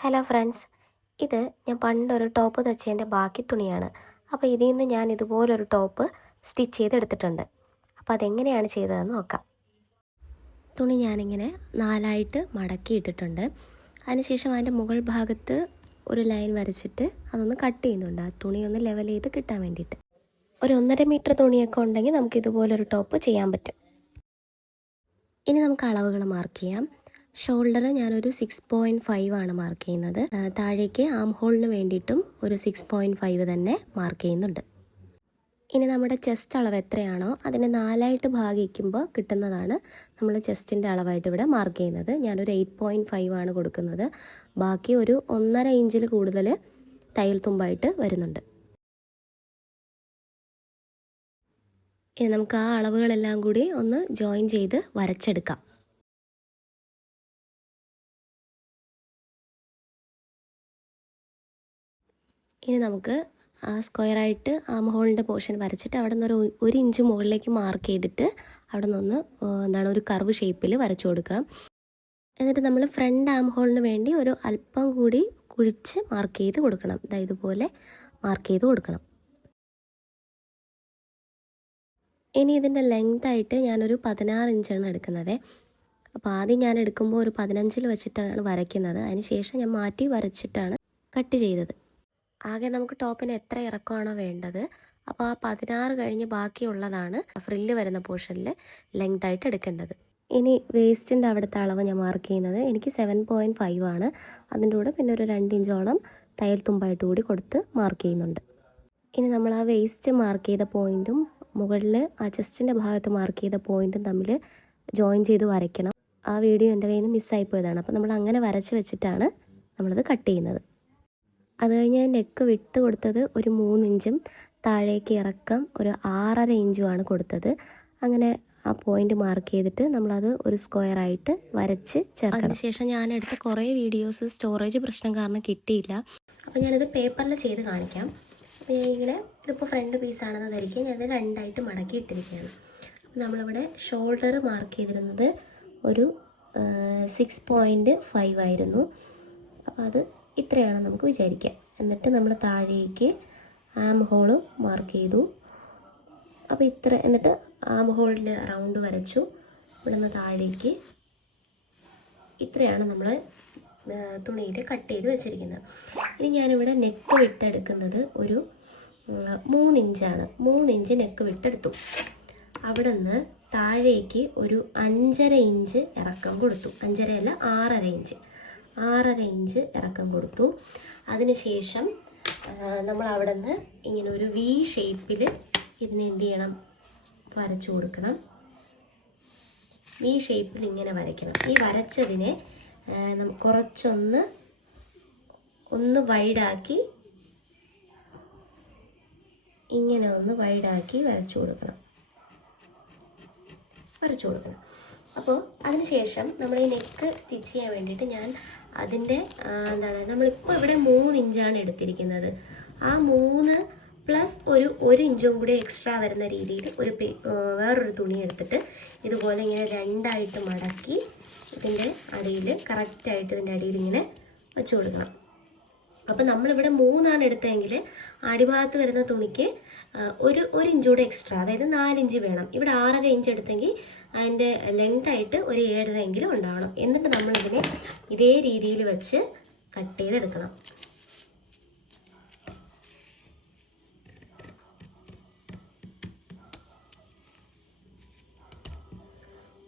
Hello friends, ഇത് ഞാൻ പണ്ടൊരു ടോപ്പ് തച്ചതിൻ്റെ ബാക്കി തുണിയാണ്. അപ്പോൾ ഇതിൽ നിന്ന് ഞാൻ ഇതുപോലൊരു ടോപ്പ് സ്റ്റിച്ച് ചെയ്തെടുത്തിട്ടുണ്ട്. അപ്പോൾ അതെങ്ങനെയാണ് ചെയ്തതെന്ന് നോക്കാം. തുണി ഞാനിങ്ങനെ 4ആയിട്ട് മടക്കിയിട്ടിട്ടുണ്ട്. അതിനുശേഷം അതിൻ്റെ മുകൾ ഭാഗത്ത് ഒരു ലൈൻ വരച്ചിട്ട് അതൊന്ന് കട്ട് ചെയ്യുന്നുണ്ട്. ആ തുണി ഒന്ന് ലെവൽ ചെയ്ത് കിട്ടാൻ വേണ്ടിയിട്ട്. ഒരു 1.5 മീറ്റർ തുണിയൊക്കെ ഉണ്ടെങ്കിൽ നമുക്ക് ഇതുപോലൊരു ടോപ്പ് ചെയ്യാൻ പറ്റും. ഇനി നമുക്ക് അളവുകൾ മാർക്ക് ചെയ്യാം. ഷോൾഡർ ഞാനൊരു 6.5 ആണ് മാർക്ക് ചെയ്യുന്നത്. താഴേക്ക് ആം ഹോളിന് വേണ്ടിയിട്ടും ഒരു 6.5 തന്നെ മാർക്ക് ചെയ്യുന്നുണ്ട്. ഇനി നമ്മുടെ ചെസ്റ്റ് അളവ് എത്രയാണോ അതിനെ 4ആയിട്ട് ഭാഗിക്കുമ്പോൾ കിട്ടുന്നതാണ് നമ്മൾ ചെസ്റ്റിൻ്റെ അളവായിട്ട് ഇവിടെ മാർക്ക് ചെയ്യുന്നത്. ഞാനൊരു 8.5 ആണ് കൊടുക്കുന്നത്. ബാക്കി ഒരു 1.5 ഇഞ്ചിൽ കൂടുതൽ തയ്യൽ തുമ്പായിട്ട് വരുന്നുണ്ട്. ഇനി നമുക്ക് ആ അളവുകളെല്ലാം കൂടി ഒന്ന് ജോയിൻ ചെയ്ത് വരച്ചെടുക്കാം. ഇനി നമുക്ക് ആ സ്ക്വയറായിട്ട് ആം ഹോളിൻ്റെ പോർഷൻ വരച്ചിട്ട് അവിടെ നിന്ന് ഒരു ഇഞ്ച് മുകളിലേക്ക് മാർക്ക് ചെയ്തിട്ട് അവിടെ നിന്ന് ഒരു കർവ് ഷേപ്പിൽ വരച്ചു കൊടുക്കാം. എന്നിട്ട് നമ്മൾ ഫ്രണ്ട് ആം ഹോളിന് വേണ്ടി ഒരു അല്പം കൂടി കുഴിച്ച് മാർക്ക് ചെയ്ത് കൊടുക്കണം. ഇതുപോലെ മാർക്ക് ചെയ്ത് കൊടുക്കണം. ഇനി ഇതിൻ്റെ ലെങ്തായിട്ട് ഞാനൊരു 16 ഇഞ്ചാണ് എടുക്കുന്നത്. അപ്പോൾ ആദ്യം ഞാൻ എടുക്കുമ്പോൾ ഒരു 15 വെച്ചിട്ടാണ് വരയ്ക്കുന്നത്. അതിന് ശേഷം ഞാൻ മാറ്റി വരച്ചിട്ടാണ് കട്ട് ചെയ്തത്. ആകെ നമുക്ക് ടോപ്പിന് എത്ര ഇറക്കമാണോ വേണ്ടത്, അപ്പോൾ ആ 16 കഴിഞ്ഞ് ബാക്കിയുള്ളതാണ് ഫ്രില്ല് വരുന്ന പോർഷനിൽ ലെങ്തായിട്ട് എടുക്കേണ്ടത്. ഇനി വേസ്റ്റിൻ്റെ അവിടുത്തെ അളവ് ഞാൻ മാർക്ക് ചെയ്യുന്നത് എനിക്ക് 7.5 ആണ്. അതിൻ്റെ കൂടെ പിന്നെ ഒരു 2 ഇഞ്ചോളം തയ്യൽ തുമ്പായിട്ട് കൂടി കൊടുത്ത് മാർക്ക് ചെയ്യുന്നുണ്ട്. ഇനി നമ്മൾ ആ വേസ്റ്റ് മാർക്ക് ചെയ്ത പോയിൻറ്റും മുകളിൽ ആ ചെസ്റ്റിൻ്റെ ഭാഗത്ത് മാർക്ക് ചെയ്ത പോയിൻറ്റും തമ്മിൽ ജോയിൻ ചെയ്ത് വരയ്ക്കണം. ആ വീഡിയോ എൻ്റെ കയ്യിൽ നിന്ന് മിസ്സായിപ്പോയതാണ്. അപ്പോൾ നമ്മൾ അങ്ങനെ വരച്ച് വെച്ചിട്ടാണ് നമ്മളത് കട്ട് ചെയ്യുന്നത്. അത് കഴിഞ്ഞ് നെക്ക് വിട്ട് കൊടുത്തത് ഒരു 3 ഇഞ്ചും താഴേക്ക് ഇറക്കം ഒരു 6.5 ഇഞ്ചുമാണ് കൊടുത്തത്. അങ്ങനെ ആ പോയിന്റ് മാർക്ക് ചെയ്തിട്ട് നമ്മളത് ഒരു സ്ക്വയറായിട്ട് വരച്ച് ചേർക്കണം. അതിനുശേഷം ഞാൻ എടുത്ത കുറേ വീഡിയോസ് സ്റ്റോറേജ് പ്രശ്നം കാരണം കിട്ടിയില്ല. അപ്പോൾ ഞാനിത് പേപ്പറിൽ ചെയ്ത് കാണിക്കാം. അപ്പോൾ ഇങ്ങനെ ഇതിപ്പോൾ ഫ്രണ്ട് പീസാണെന്ന് ധരിക്കുക. ഞാനത് 2ആയിട്ട് മടക്കി ഇട്ടിരിക്കുകയാണ്. അപ്പോൾ നമ്മളിവിടെ ഷോൾഡർ മാർക്ക് ചെയ്തിരുന്നത് ഒരു 6.5 ആയിരുന്നു. അപ്പോൾ അത് ഇത്രയാണ് നമുക്ക് വിചാരിക്കാം. എന്നിട്ട് നമ്മൾ താഴേക്ക് ആം ഹോള് മാർക്ക് ചെയ്തു. അപ്പോൾ ഇത്ര, എന്നിട്ട് ആം ഹോളിൻ്റെ റൗണ്ട് വരച്ചു. ഇവിടുന്ന് താഴേക്ക് ഇത്രയാണ് നമ്മൾ തുണിയിൽ കട്ട് ചെയ്ത് വെച്ചിരിക്കുന്നത്. ഇനി ഞാനിവിടെ നെക്ക് വിട്ടെടുക്കുന്നത് ഒരു 3 ഇഞ്ചാണ്. 3 ഇഞ്ച് നെക്ക് വിട്ടെടുത്തു. അവിടെ നിന്ന് താഴേക്ക് ഒരു 5.5 ഇഞ്ച് ഇറക്കം കൊടുത്തു. 5.5 അല്ല, 6.5 ഇഞ്ച്. 6.5 ഇഞ്ച് ഇറക്കം കൊടുത്തു. അതിനുശേഷം നമ്മൾ അവിടെ നിന്ന് ഇങ്ങനെ ഒരു വി ഷേപ്പിൽ ഇതിനെ എന്ത് ചെയ്യണം, വരച്ചു കൊടുക്കണം. വി ഷേപ്പിൽ ഇങ്ങനെ വരയ്ക്കണം. ഈ വരച്ചതിനെ കുറച്ചൊന്ന് വൈഡാക്കി ഇങ്ങനെ ഒന്ന് വൈഡാക്കി വരച്ചു കൊടുക്കണം. അപ്പോൾ അതിനുശേഷം നമ്മൾ ഈ നെക്ക് സ്റ്റിച്ച് ചെയ്യാൻ വേണ്ടിയിട്ട് ഞാൻ അതിൻ്റെ നമ്മളിപ്പോൾ ഇവിടെ 3 ഇഞ്ചാണ് എടുത്തിരിക്കുന്നത്. ആ 3 പ്ലസ് ഒരു ഇഞ്ചും കൂടി എക്സ്ട്രാ വരുന്ന രീതിയിൽ വേറൊരു തുണി എടുത്തിട്ട് ഇതുപോലെ ഇങ്ങനെ 2ആയിട്ട് മടക്കി ഇതിൻ്റെ അടിയിൽ കറക്റ്റായിട്ട് ഇതിൻ്റെ അടിയിൽ ഇങ്ങനെ വെച്ച് കൊടുക്കണം. അപ്പോൾ നമ്മളിവിടെ 3 ആണ് എടുത്തതെങ്കിൽ അടിഭാഗത്ത് വരുന്ന തുണിക്ക് ഒരു ഇഞ്ചൂടെ എക്സ്ട്രാ, അതായത് 4 ഇഞ്ച് വേണം. ഇവിടെ 6.5 ഇഞ്ച് എടുത്തെങ്കിൽ അതിൻ്റെ ലെങ്തായിട്ട് ഒരു 7.5 എങ്കിലും ഉണ്ടാവണം. എന്നിട്ട് നമ്മളിതിനെ ഇതേ രീതിയിൽ വെച്ച് കട്ട് ചെയ്തെടുക്കണം.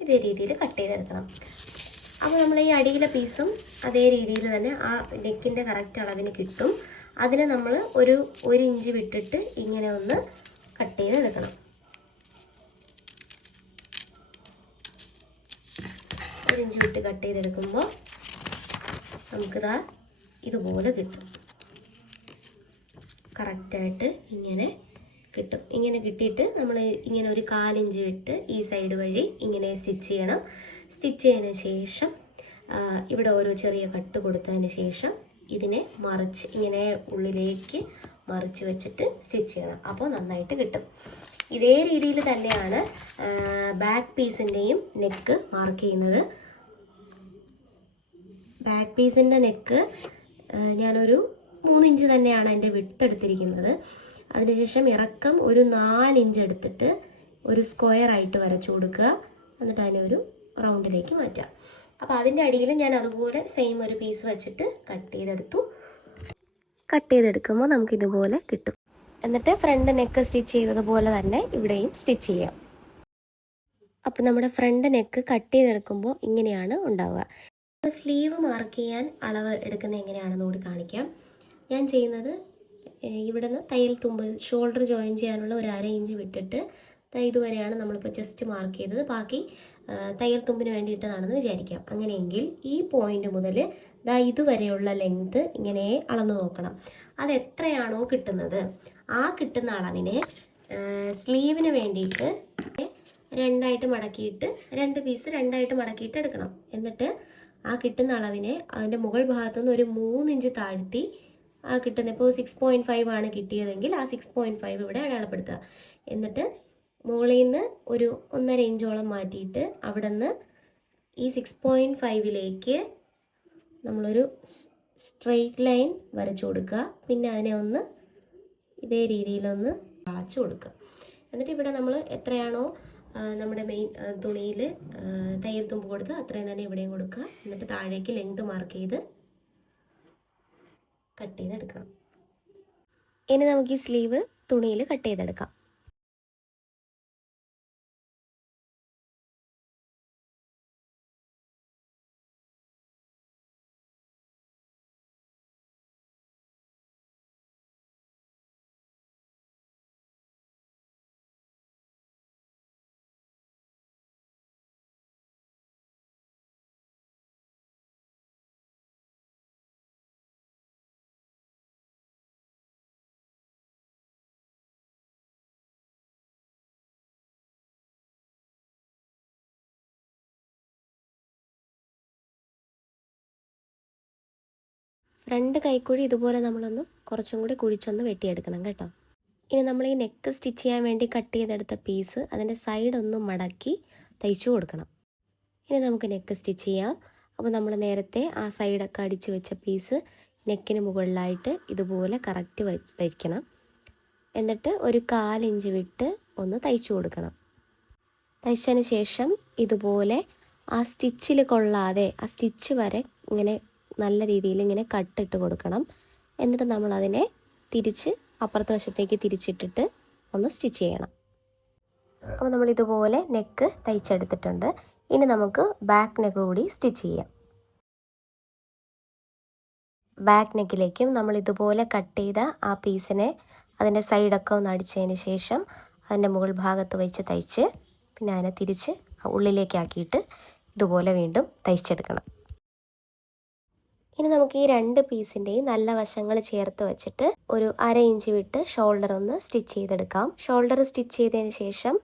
ഇതേ രീതിയിൽ കട്ട് ചെയ്തെടുക്കണം. അപ്പോൾ നമ്മൾ ഈ അടിയിലെ പീസും അതേ രീതിയിൽ തന്നെ ആ നെക്കിൻ്റെ കറക്റ്റ് അളവിന് കിട്ടും. അതിനെ നമ്മൾ ഒരു ഇഞ്ച് വിട്ടിട്ട് ഇങ്ങനെ ഒന്ന് കട്ട് ചെയ്തെടുക്കണം. 1 ഇഞ്ച് വിട്ട് കട്ട് ചെയ്തെടുക്കുമ്പോൾ നമുക്കിതാ ഇതുപോലെ കിട്ടും. കറക്റ്റായിട്ട് ഇങ്ങനെ കിട്ടും. ഇങ്ങനെ കിട്ടിയിട്ട് നമ്മൾ ഇങ്ങനെ ഒരു 1/4 ഇഞ്ച് വിട്ട് ഈ സൈഡ് വഴി ഇങ്ങനെ സ്റ്റിച്ച് ചെയ്യണം. സ്റ്റിച്ച് ചെയ്തതിന് ശേഷം ഇവിടെ ഓരോ ചെറിയ കട്ട് കൊടുത്തതിന് ശേഷം ഇതിനെ മറിച്ച് ഇങ്ങനെ ഉള്ളിലേക്ക് മറിച്ച് വെച്ചിട്ട് സ്റ്റിച്ച് ചെയ്യണം. അപ്പോൾ നന്നായിട്ട് കിട്ടും. ഇതേ രീതിയിൽ തന്നെയാണ് ബാക്ക് പീസിൻ്റെയും നെക്ക് മാർക്ക് ചെയ്യുന്നത്. ബാക്ക് പീസിൻ്റെ നെക്ക് ഞാനൊരു 3 ഇഞ്ച് തന്നെയാണ് എൻ്റെ വിഡ്ത്ത് എടുത്തിരിക്കുന്നത്. അതിനുശേഷം ഇറക്കം ഒരു 4 ഇഞ്ച് എടുത്തിട്ട് ഒരു സ്ക്വയർ ആയിട്ട് വരച്ചു കൊടുക്കുക. എന്നിട്ട് അതിനെ ഒരു റൗണ്ടിലേക്ക് മാറ്റാം. അപ്പോൾ അതിൻ്റെ അടിയിൽ ഞാൻ അതുപോലെ സെയിം ഒരു പീസ് വെച്ചിട്ട് കട്ട് ചെയ്തെടുത്തു. കട്ട് ചെയ്തെടുക്കുമ്പോൾ നമുക്കിതുപോലെ കിട്ടും. എന്നിട്ട് ഫ്രണ്ട് നെക്ക് സ്റ്റിച്ച് ചെയ്തതുപോലെ തന്നെ ഇവിടെയും സ്റ്റിച്ച് ചെയ്യാം. അപ്പോൾ നമ്മുടെ ഫ്രണ്ട് നെക്ക് കട്ട് ചെയ്തെടുക്കുമ്പോൾ ഇങ്ങനെയാണ് ഉണ്ടാവുക. സ്ലീവ് മാർക്ക് ചെയ്യാൻ അളവ് എടുക്കുന്നത് എങ്ങനെയാണെന്ന് കൂടി കാണിക്കാം. ഞാൻ ചെയ്യുന്നത് ഇവിടെ നിന്ന് തയ്യൽ തുമ്പ് ഷോൾഡർ ജോയിൻ ചെയ്യാനുള്ള ഒരു 1/2 ഇഞ്ച് വിട്ടിട്ട് ഇതുവരെയാണ് നമ്മളിപ്പോൾ ജസ്റ്റ് മാർക്ക് ചെയ്തത്. ബാക്കി തയ്യൽ തുമ്പിന് വേണ്ടിയിട്ടതാണെന്ന് വിചാരിക്കാം. അങ്ങനെയെങ്കിൽ ഈ പോയിന്റ് മുതൽ ഇതുവരെയുള്ള ലെങ്ത് ഇങ്ങനെ അളന്നു നോക്കണം. അത് എത്രയാണോ കിട്ടുന്നത് ആ കിട്ടുന്ന അളവിനെ സ്ലീവിന് വേണ്ടിയിട്ട് രണ്ടായിട്ട് മടക്കിയിട്ട് 2 പീസ് രണ്ടായിട്ട് മടക്കിയിട്ട് എടുക്കണം. എന്നിട്ട് ആ കിട്ടുന്ന അളവിനെ അതിൻ്റെ മുകൾ ഭാഗത്തുനിന്ന് ഒരു 3 ഇഞ്ച് താഴ്ത്തി ആ കിട്ടുന്ന ഇപ്പോൾ 6.5 ആണ് കിട്ടിയതെങ്കിൽ ആ 6.5 ഇവിടെ അടയാളപ്പെടുത്തുക. എന്നിട്ട് മുകളിൽ നിന്ന് ഒരു 1.5 ഇഞ്ചോളം മാറ്റിയിട്ട് അവിടെ നിന്ന് ഈ 6.5ലേക്ക് നമ്മളൊരു സ്ട്രെയിറ്റ് ലൈൻ വരച്ചു കൊടുക്കുക. പിന്നെ അതിനെ ഒന്ന് ഇതേ രീതിയിലൊന്ന് വളച്ചു കൊടുക്കുക. എന്നിട്ട് ഇവിടെ നമ്മൾ എത്രയാണോ നമ്മുടെ മെയിൻ തുണിയിൽ തയ്യൽ തുമ്പ് കൊടുത്ത് അത്രയും തന്നെ ഇവിടെയും കൊടുക്കുക. എന്നിട്ട് താഴേക്ക് ലെങ്ത് മാർക്ക് ചെയ്ത് കട്ട് ചെയ്തെടുക്കണം. ഇനി നമുക്ക് ഈ സ്ലീവ് തുണിയിൽ കട്ട് ചെയ്തെടുക്കാം. ഫ്രണ്ട് കൈക്കുഴി ഇതുപോലെ നമ്മളൊന്ന് കുറച്ചും കൂടി കുഴിച്ചൊന്ന് വെട്ടിയെടുക്കണം കേട്ടോ. ഇനി നമ്മൾ ഈ നെക്ക് സ്റ്റിച്ച് ചെയ്യാൻ വേണ്ടി കട്ട് ചെയ്തെടുത്ത പീസ് അതിൻ്റെ സൈഡൊന്ന് മടക്കി തയ്ച്ചു കൊടുക്കണം. ഇനി നമുക്ക് നെക്ക് സ്റ്റിച്ച് ചെയ്യാം. അപ്പോൾ നമ്മൾ നേരത്തെ ആ സൈഡൊക്കെ അടിച്ച് വെച്ച പീസ് നെക്കിന് മുകളിലായിട്ട് ഇതുപോലെ കറക്റ്റ് വയ്ക്കണം. എന്നിട്ട് ഒരു 1/4 ഇഞ്ച് വിട്ട് ഒന്ന് തയ്ച്ചു കൊടുക്കണം. തയ്ച്ചതിന് ശേഷം ഇതുപോലെ ആ സ്റ്റിച്ചിൽ കൊള്ളാതെ ആ സ്റ്റിച്ച് വരെ ഇങ്ങനെ നല്ല രീതിയിൽ ഇങ്ങനെ കട്ടിട്ട് കൊടുക്കണം. എന്നിട്ട് നമ്മളതിനെ തിരിച്ച് അപ്പുറത്തെ വശത്തേക്ക് തിരിച്ചിട്ടിട്ട് ഒന്ന് സ്റ്റിച്ച് ചെയ്യണം. അപ്പോൾ നമ്മൾ ഇതുപോലെ നെക്ക് തയ്ച്ചെടുത്തിട്ടുണ്ട്. ഇനി നമുക്ക് ബാക്ക് നെക്ക് കൂടി സ്റ്റിച്ച് ചെയ്യാം. ബാക്ക് നെക്കിലേക്കും നമ്മൾ ഇതുപോലെ കട്ട് ചെയ്ത ആ പീസിനെ അതിൻ്റെ സൈഡൊക്കെ ഒന്ന് അടിച്ചതിന് ശേഷം അതിൻ്റെ മുകൾ ഭാഗത്ത് വെച്ച് തയ്ച്ച് പിന്നെ അതിനെ തിരിച്ച് ഉള്ളിലേക്കാക്കിയിട്ട് ഇതുപോലെ വീണ്ടും തയ്ച്ചെടുക്കണം. ഇനി നമുക്ക് ഈ 2 പീസിൻ്റെയും നല്ല വശങ്ങൾ ചേർത്ത് വെച്ചിട്ട് ഒരു 1/2 ഇഞ്ച് വിട്ട് ഷോൾഡർ ഒന്ന് സ്റ്റിച്ച് ചെയ്തെടുക്കാം. ഷോൾഡർ സ്റ്റിച്ച് ചെയ്തതിന് ശേഷം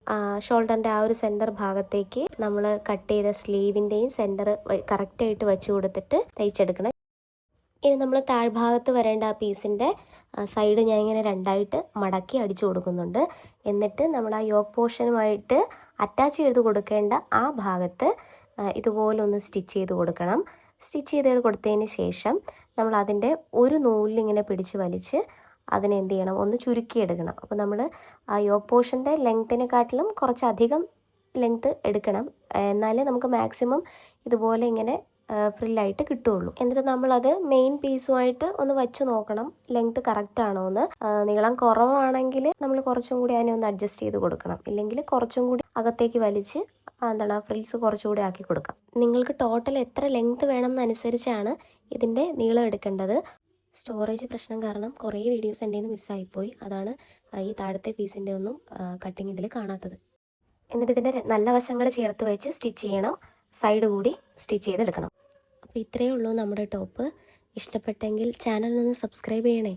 ഷോൾഡറിൻ്റെ ആ ഒരു സെൻറ്റർ ഭാഗത്തേക്ക് നമ്മൾ കട്ട് ചെയ്ത സ്ലീവിൻ്റെയും സെൻറ്റർ കറക്റ്റായിട്ട് വെച്ച് കൊടുത്തിട്ട് തയ്ച്ചെടുക്കണം. ഇനി നമ്മൾ താഴ്ഭാഗത്ത് വരേണ്ട ആ പീസിൻ്റെ സൈഡ് ഞാൻ ഇങ്ങനെ രണ്ടായിട്ട് മടക്കി അടിച്ചു കൊടുക്കുന്നുണ്ട്. എന്നിട്ട് നമ്മൾ ആ യോക്ക് പോർഷനുമായിട്ട് അറ്റാച്ച് ചെയ്ത് കൊടുക്കേണ്ട ആ ഭാഗത്ത് ഇതുപോലെ ഒന്ന് സ്റ്റിച്ച് ചെയ്ത് കൊടുക്കണം. സ്റ്റിച്ച് ചെയ്ത് കൊടുത്തതിന് ശേഷം നമ്മൾ അതിൻ്റെ ഒരു നൂലിങ്ങനെ പിടിച്ച് വലിച്ച് അതിനെ എന്ത് ചെയ്യണം, ഒന്ന് ചുരുക്കിയെടുക്കണം. അപ്പോൾ നമ്മൾ ആ യോക്ക് പോർഷൻ്റെ ലെങ്ത്തിനെക്കാട്ടിലും കുറച്ചധികം ലെങ്ത്ത് എടുക്കണം. എന്നാലേ നമുക്ക് മാക്സിമം ഇതുപോലെ ഇങ്ങനെ ഫ്രില്ലായിട്ട് കിട്ടുകയുള്ളൂ. എന്നിട്ട് നമ്മളത് മെയിൻ പീസുമായിട്ട് ഒന്ന് വച്ച് നോക്കണം ലെങ്ത്ത് കറക്റ്റ് ആണോ എന്ന്. നീളം കുറവാണെങ്കിൽ നമ്മൾ കുറച്ചും കൂടി അതിനെ ഒന്ന് അഡ്ജസ്റ്റ് ചെയ്ത് കൊടുക്കണം. ഇല്ലെങ്കിൽ കുറച്ചും കൂടി അകത്തേക്ക് വലിച്ച് ഫ്രിൽസ് കുറച്ചുകൂടി ആക്കി കൊടുക്കാം. നിങ്ങൾക്ക് ടോട്ടൽ എത്ര ലെങ്ത്ത് വേണമെന്നനുസരിച്ചാണ് ഇതിൻ്റെ നീളം എടുക്കേണ്ടത്. സ്റ്റോറേജ് പ്രശ്നം കാരണം കുറേ വീഡിയോസ് എൻ്റെ നിന്ന് മിസ്സായിപ്പോയി. അതാണ് ഈ താഴത്തെ പീസിൻ്റെ ഒന്നും കട്ടിങ് ഇതിൽ കാണാത്തത്. എന്നിട്ട് ഇതിൻ്റെ നല്ല വശങ്ങൾ ചേർത്ത് വെച്ച് സ്റ്റിച്ച് ചെയ്യണം. സൈഡ് കൂടി സ്റ്റിച്ച് ചെയ്തെടുക്കണം. അപ്പോൾ ഇത്രയേ ഉള്ളൂ നമ്മുടെ ടോപ്പ്. ഇഷ്ടപ്പെട്ടെങ്കിൽ ചാനൽ ഒന്ന് സബ്സ്ക്രൈബ് ചെയ്യണേ.